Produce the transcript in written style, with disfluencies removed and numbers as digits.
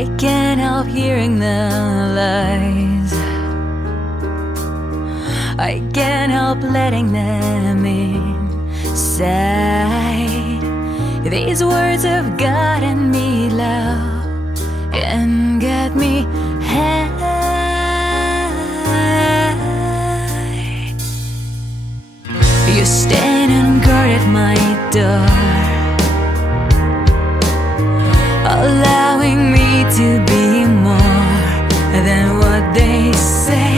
I can't help hearing the lies. I can't help letting them inside. These words have gotten me loud and got me high. You stand and guard at my door, allowing me to be more than what they say.